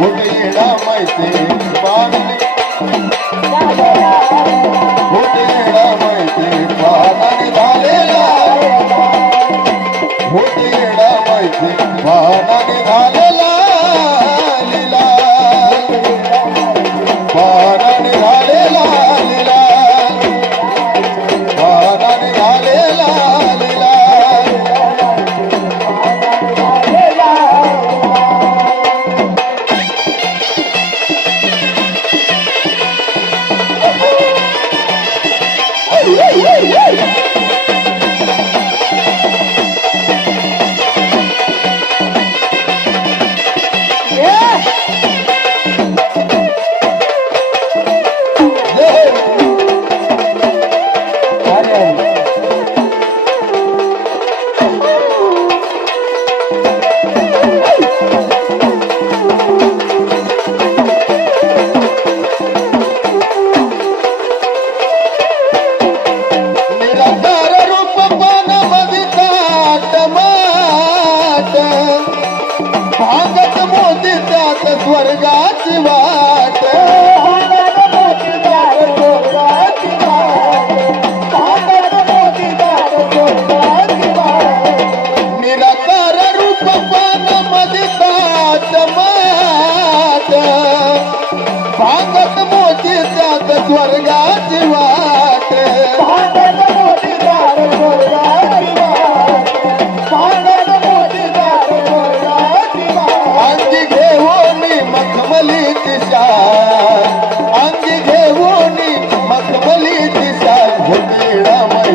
உடையில் அமைத்து பாடலை உடையில் அமைத்து பாடலை தாலேலா உடையில் அமைத்து பாடலை தாலே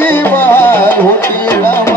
परिवार होती ना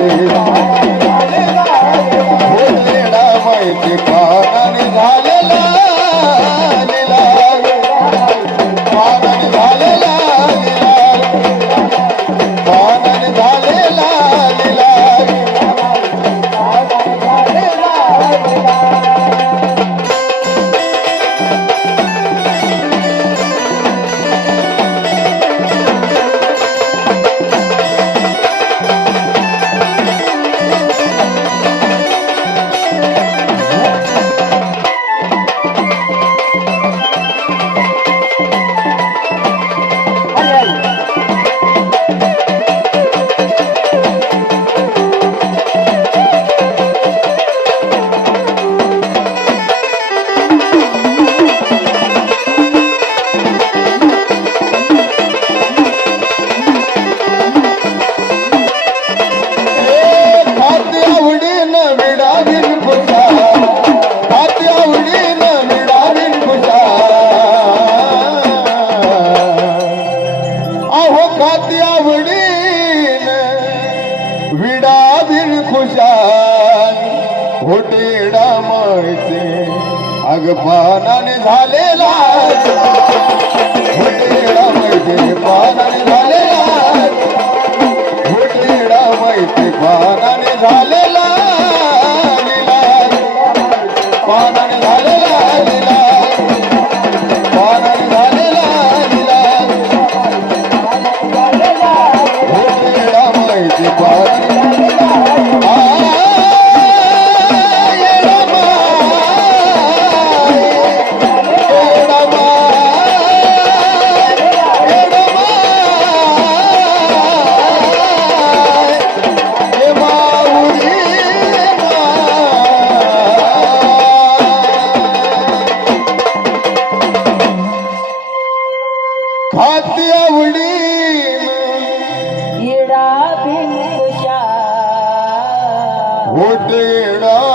Yeah. पानाने झालेला ड़ा